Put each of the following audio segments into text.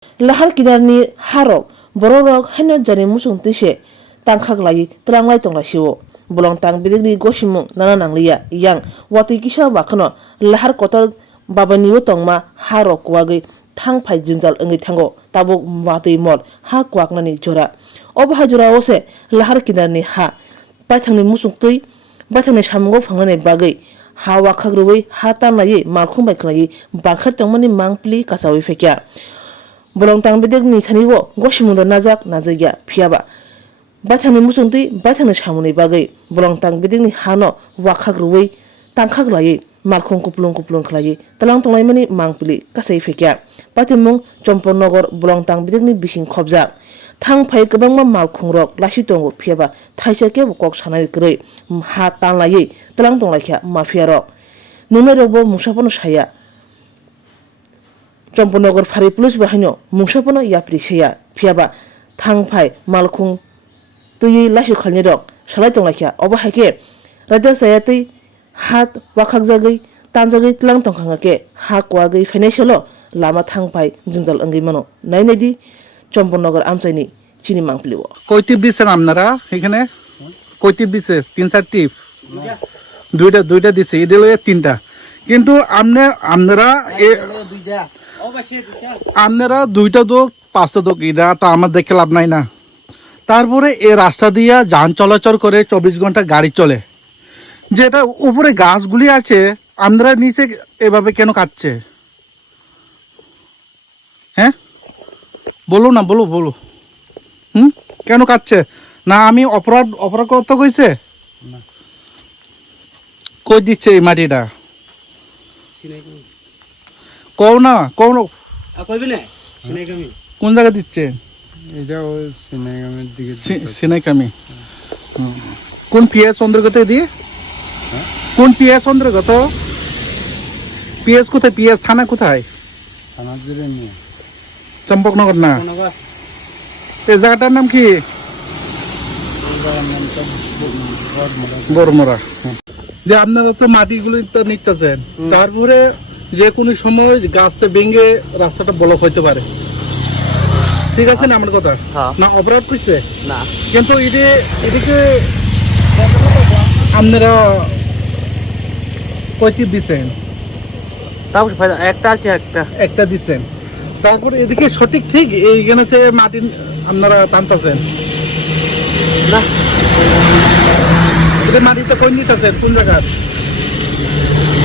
lahar kinarni harok bororok haino jani musung tise tangkhak lai tlanglai tongla siwo bolong tang bidikni gosimung nana nangliya yang wati kisa bakhano lahar kotor babaniwo tongma harok kwagi thangphai jinjal ongi thango tabuk wati mot ha kwaknani jora obha jora ose lahar kinarni ha paithangni musung tui bathangni samungo phangnani bagui ha wakhagrui ha tanlai malkhumbai khlai bakhar tongmani mangpli kasawi fekya bolong tang bidek ni thaniwo gosimunda najak najagya phiaba bathangni musungtui bathangni samuni bagui bolong tang bidek ni hano wakhagrui tangkhak lai malkhung kuplung khlai talang tonglai mani mangpili kasai fekya patimung Chompornogor bolong tang bidek ni bising khobjak thangphai kwbangma malkhung rok lasi tongo phiaba thaisake kok sanai krei ha tanlai talang tonglai mafia rok nunai rokbo musapono saya Chompornogor Phari Police Bahino mungsapono yapri seya phiaba thangphai malkhung tui lasi khalni rok salai tonglai obahake raja sayatei hat wakhakjagui tanjagui tlang tongkhangake ha kwagui financialo lama thangphai jinjal ongi mano nainedi Chompornogor আমচাইনি চিনি মাংপলিও কয় টিপ দিছেন আপনারা এখানে কয় টিপ দিছে 3-4 টিপ দুইটা দিছে এদের লয়ে তিনটা কিন্তু আপনারা দুইটা দোক পাঁচটা দোক এটা তো আমার দেখে লাভ নাই না তারপরে এই রাস্তা দিয়া যান চলাচল করে 24 ঘন্টা গাড়ি চলে যেটা উপরে গাছগুলি আছে আপনারা নিচে এভাবে কেন কাটছে হ্যাঁ বলো না বলো কেন কাটছে না আমি অপরাধ করতে কইছে কই দিচ্ছে এই মাটিটা কও না কোন জায়গা দিচ্ছে সিনাইকামি কোন পিএস অন্তর্গত দিয়ে কোন পিএস অন্তর্গত পিএস কোথায় পিএস থানা কোথায় চম্পকনগর না এই জায়গাটার নাম কি বড়মরা যে আপনারা তো মাটিগুলো তো নিতেছেন তারপরে যে কোনো সময় গাছটা ভেঙে রাস্তাটা ব্লক হইতে পারে ঠিক আছে না আমার কথা না অপরাধ করছে না কিন্তু এদিকে আপনারা কয়টি দিচ্ছেন একটা দিচ্ছেন তারপর এদিকে সঠিক ঠিক এইখানে মাটি আপনারা টানতেছেন না মাটিতে কোন নিতেছেন কোন জায়গার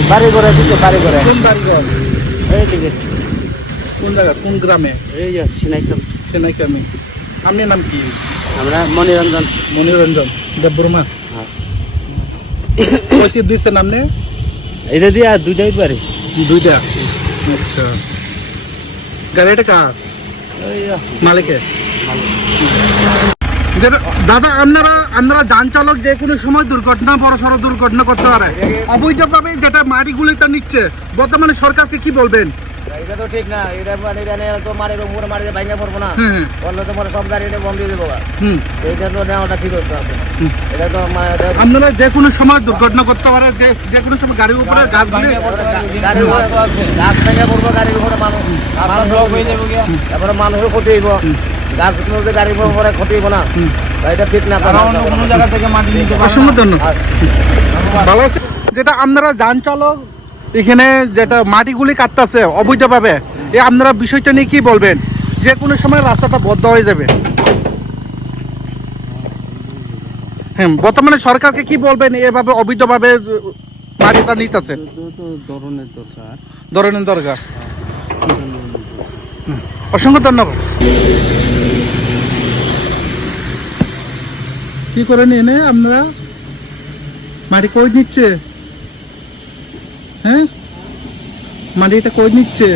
বাড়ি ঘরে দিতে বাড়ি ঘরে কোন বাড়ি ঘর এইদিকে কোন জায়গা কোন গ্রামে এই যে সেনাইকামি আপনার নাম কি আমরা মনিরঞ্জন দেববর্মা কয়টি দিচ্ছেন আপনি এটা দিয়ে দুইটাই পারি দুইটা আচ্ছা গাড়িটা কার মালিকের দাদা আপনারা যান চালক যে কোনো সময় দুর্ঘটনা বড়সড় দুর্ঘটনা করতে পারে অবৈধভাবে যেটা মাটিগুলিটা নিচ্ছে বর্তমানে সরকারকে কি বলবেন এটা তো ঠিক না এটা তো মাটির উপরে মাটিতে ভাঙা পড়বো না বললে তো পরে সব গাড়ি এটা বন্ধ দিয়ে দেবো এইটা তো নেওয়াটা ঠিক হতে আছে এটা তো আপনারা যে কোনো সময় দুর্ঘটনা করতে পারে যে কোনো সময় গাড়ির উপরে গাছ ভেঙে পড়বো গাড়ির উপরে মানুষ হয়ে যাবো তারপরে মানুষের ক্ষতি হইব গাছ গাড়ির উপরে ক্ষতি হইব না এটা ঠিক না কোনো জায়গা থেকে মাটি নিতে অসংখ্য ধন্যবাদ ভালো যেটা আপনারা যান চালক এখানে যেটা মাটিগুলি কাটতেছে অবৈধভাবে এই আপনারা বিষয়টা নিয়ে কি বলবেন যে কোনো সময় রাস্তাটা বন্ধ হয়ে যাবে হ্যাঁ বর্তমানে সরকারকে কি বলবেন এভাবে অবৈধভাবে মাটিটা নিতেছে ধরনের দরকার অসংখ্য ধন্যবাদ কি করেন এনে আপনারা মাটি কই নিচ্ছে হ্যাঁ মাটিটা কই নিচ্ছে